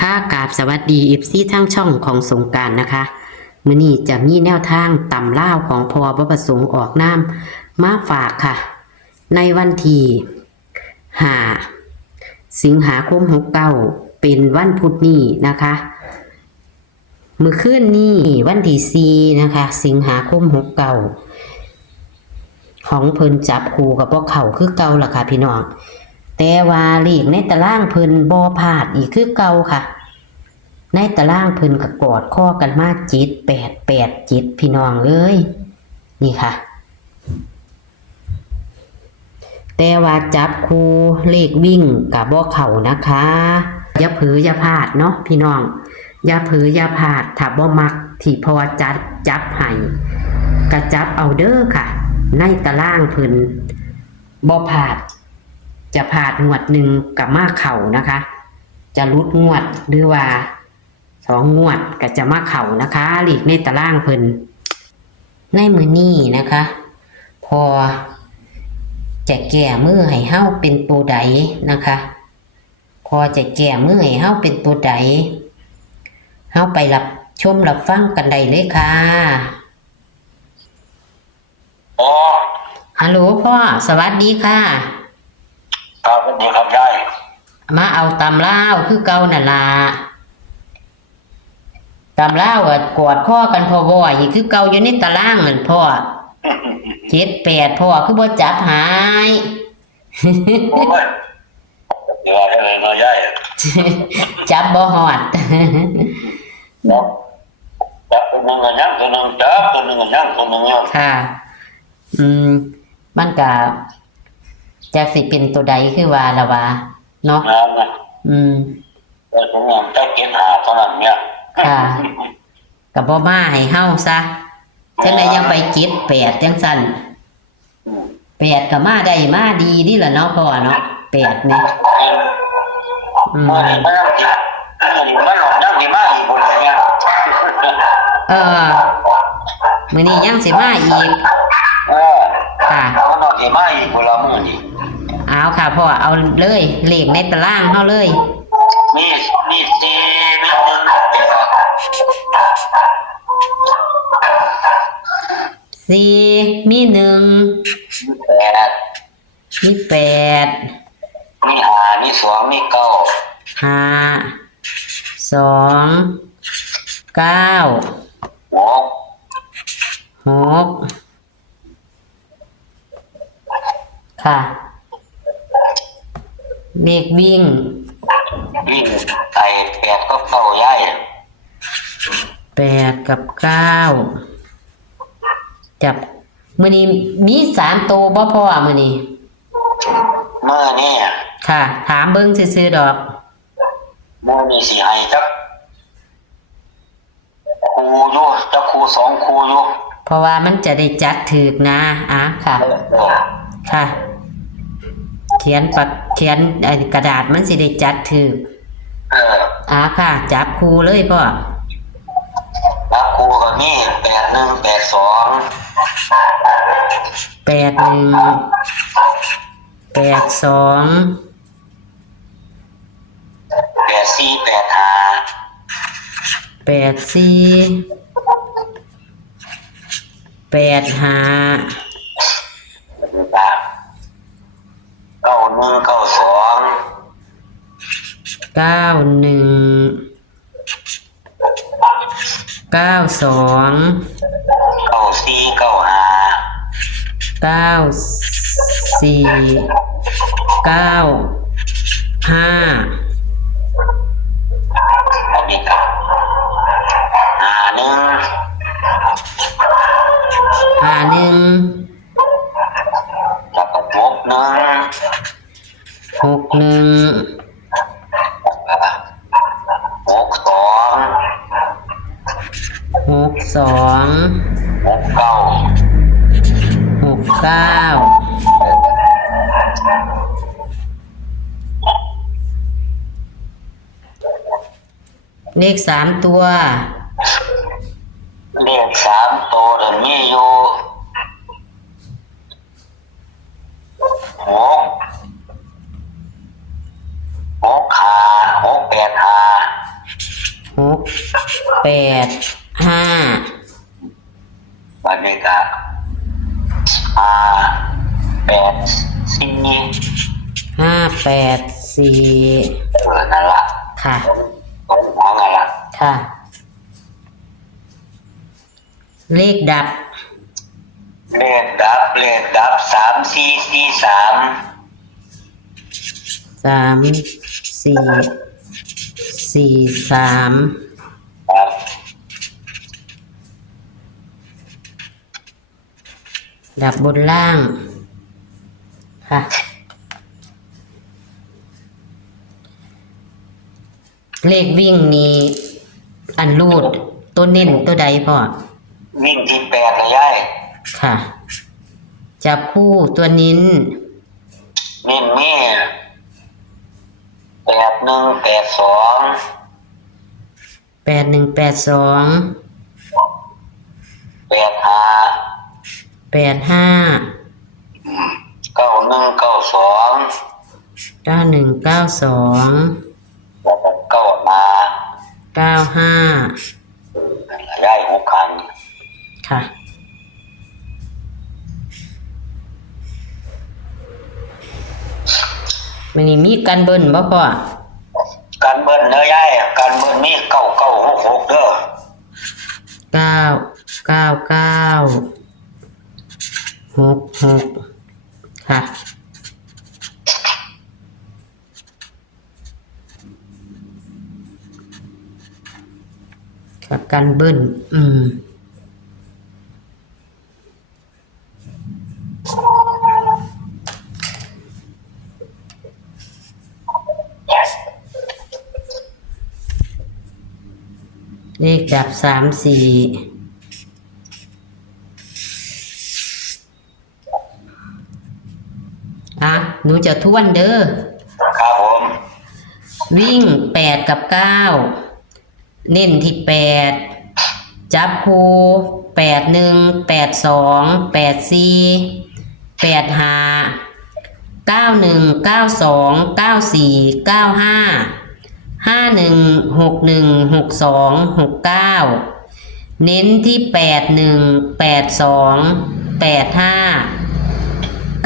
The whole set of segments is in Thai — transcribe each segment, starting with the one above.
ค่ะกราบสวัสดีFCทั้งช่องของสงกรานต์นะคะมื้อนี้จะมีแนวทางตำล่าวของพอประสงค์ออกน้ำมาฝากค่ะ ในวันที่5สิงหาคม69เป็นวันพุธนี้นะคะมื้อคืนนี้วันที่4นะคะสิงหาคม69ของเพิ่นจับคู่กับพวกเขาคือเก่าล่ะค่ะพี่น้องแต่ว่าเลขในตารางเพิ่นบ่พลาดอีกคือเก่าค่ะในตารางเพิ่นก็กอดข้อกันมา7887พี่น้องเอ้ยนี่ค่ะแต่ว่าจับคู่เลขวิ่งกับบ่เข้านะคะอย่าเผลออย่าพลาดเนาะพี่น้องอย่าเผลออย่าพลาดถ้าบ่มักที่พอจับให้ก็จับเอาเด้อค่ะในตารางเพิ่นบ่พลาดจะพลาดงวดหนึ่งกับมาเข่านะคะจะรุดงวดหรือว่า2งวดก็จะมาเข่านะคะเลขในตารางเพิ่นในมื้อนี้นะคะพอจะแก้มือให้เฮาเป็นตัวใดนะคะพอจะแก้มือให้เฮาเป็นตัวใดเฮาไปรับชมรับฟังกันได้เลยค่ะฮัลโหลพ่อสวัสดีค่ะครับสวัสดีครับยายมาเอาตำลาวคือเก่านั่นล่ะตำลาวก็กอดข้อกันพ่อบ่อยคือเก่าอยู่ในตารางนั่นพ่อ78พ่อคือบ่จับหาย โอ้ยเดี๋ยวได้เลยเนาะยาย จับบ่ฮอด จับตัวหนึงก็ยังตัวหนึงจับตัวหนึงก็ยังตัวหนึงยังค่ะมันก็จักสิเป็นตัวใดคือว่าล่ะว่าเนาะนะผมยังจะเก็บหาเท่านั้นเนี่ยค่ะก็บ่มาให้เฮาซะจังได๋ยังไปเก็บ8จังซั่น8ก็มาได้มาดีนี่ล่ะเนาะพ่อเนาะ8นี่มันมันมันหลอกยังดีมากอีกคนเนี่ยเออมื้อนี้ยังสิมาอีกค่ะมันหลอกดีมากอีกคนละมื้อนี่เอาค่ะพ่อเอาเลยเลขในตารางเฮาเลยมีสี่มีหนึ่งมี1แปดมี8มีห้ามีสองมีเก้า5 2 9 หก6ค่ะเลขวิ่งวิ่งไต่แปดก็เก้ายาย8กับ9จับมื้อนี้มี3ตัวบ่พ่อมื้อนี้เมื่อนี่ค่ะถามเบิ่งซื่อๆดอกมื้อนี่สิให้จักครูอยู่จักครูสองครูอยู่เพราะว่ามันจะได้จัดถูกนะค่ะค่ะเขียนกระดาษมันสิได้จัดถูกค่ะจับครูเลยพ่อจับครูก็มี81 82 84 อันนี้ก็แล้วก็เลข3ตัวเลข3ตัวเดี๋ยวมีอยู่6 5 6 8 5 วันนี้ก็584นั่นละ ค่ะ ผมมองไงล่ะ ค่ะ เลขดับ เลขดับ3443 ครับ ดับบนล่าง ค่ะ เลขวิ่งนี้อันรูดตัวเน้นตัวใดพ่อ วิ่งที่8เลยยาย ค่ะ จับคู่ตัวนิ้น นี่8182 8182 85 85 9192 9192 แล้วก็95 95 ได้6ครั้ง ค่ะ มันนี่มีกันเบิ้ลบ่พ่อ การเบิ้ลเนื้อยายการเบิ้ลมี9966เด้อ 99966ค่ะ ค่ะกันเบิ้ลเลขดับ34หนูจะทวนเด้อ ครับผม วิ่ง8กับ9เน้นที่8จับคู่81 82 84 85 91 92 94 95 51 61 62 69เน้นที่81 82 85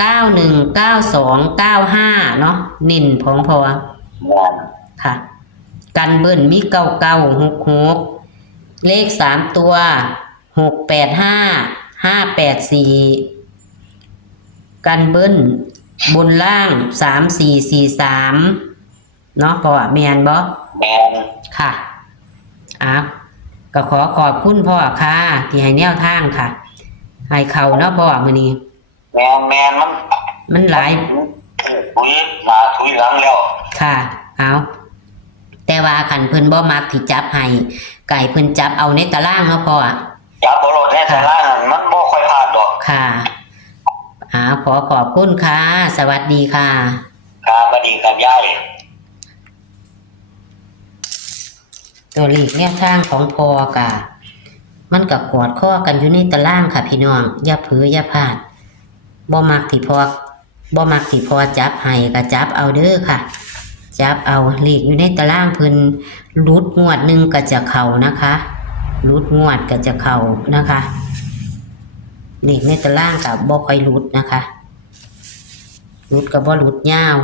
91 92 95เนาะเน้นของพอ แม่น ค่ะกันเบิ้ลมี9966เลข3ตัว685 584กันเบิ้ลบนล่าง3443เนาะพ่อแม่นบ่ แม่น ค่ะก็ขอบคุณพ่อค่ะที่ให้แนวทางค่ะให้เขาเนาะพ่อมื้อนี้ แม่นมันหลาย ถุยมาถุยหลังแล้ว ค่ะแต่ว่าคันเพิ่นบ่มักที่จับให้ไก่เพิ่นจับเอาในตารางเนาะพ่อ จับบ่รถให้แต่ล่างมันบ่ค่อยพลาดดอก ค่ะขอบคุณค่ะ สวัสดีค่ะ ครับสวัสดีครับยาย ตัวเลขแนวทางของพอกะมันกับกอดข้อกันอยู่ในตารางค่ะพี่น้องอย่าเผลออย่าพลาดบ่มักที่พอจับให้ก็จับเอาเด้อค่ะ จับเอาเลขอยู่ในตารางเพิ่นรุดงวดหนึ่งก็จะเข้านะคะรุดงวดก็จะเข้านะคะเลขในตารางกับบ่ค่อยรุดนะคะรุดกับบ่รุดยาว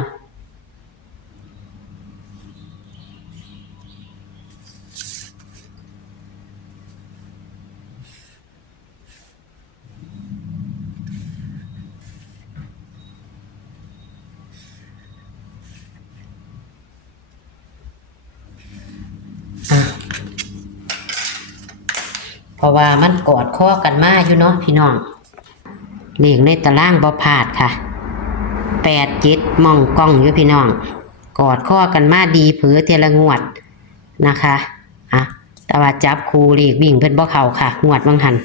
เพราะว่ามันกอดข้อกันมาอยู่เนาะพี่น้องเลขในตารางบ่พลาดค่ะ8 7มองกล้องอยู่พี่น้องกอดข้อกันมาดีเผือเทละงวดนะคะแต่ว่าจับคู่เลขวิ่งเพิ่นบ่เข้าค่ะงวดบางหัน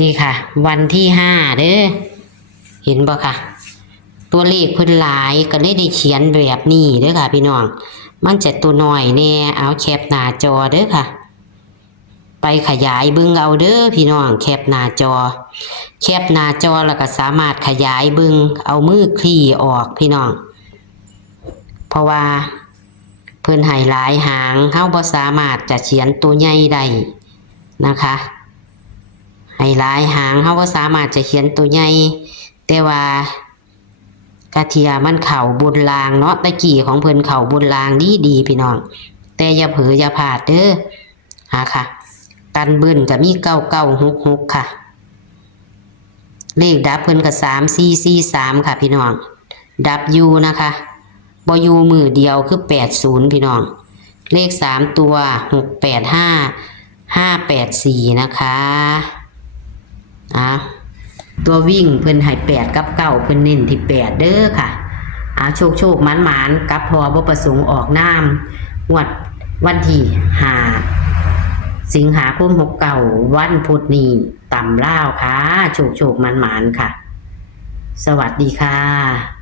นี่ค่ะวันที่5เด้อเห็นบ่ค่ะตัวเลขเพิ่นหลายก็เลยได้เขียนแบบนี้เด้อค่ะพี่น้องมันจะตัวน้อยแน่เอาแคปหน้าจอเด้อค่ะไปขยายเบิ่งเอาเด้อพี่น้องแคปหน้าจอแล้วก็สามารถขยายเบิ่งเอามือคลี่ออกพี่น้องเพราะว่า เพิ่นให้หลายหางเฮาบ่สามารถจะเขียนตัวใหญ่ได้นะคะให้หลายหางเฮาบ่สามารถจะเขียนตัวใหญ่แต่ว่ากะเทียมันเข้าบนรางเนาะตะกี้ของเพิ่นเข้าบนรางดีพี่น้องแต่อย่าเผลออย่าพลาดเด้อค่ะกันเบิ้นก็มี9966ค่ะเลขดับเพิ่นก็3443ค่ะพี่น้องดับยูนะคะบ่อยู่มือเดียวคือ80พี่น้องเลข3ตัว685 584นะคะตัววิ่งเพิ่นให้8กับ9เพิ่นเน้นที่8เด้อค่ะโชคหมานๆกับพอบ่ประสงค์ออกนามงวดวันที่5สิงหาคม69วันพุธนี้ต่ำลาวค่ะโชคหมานๆค่ะสวัสดีค่ะ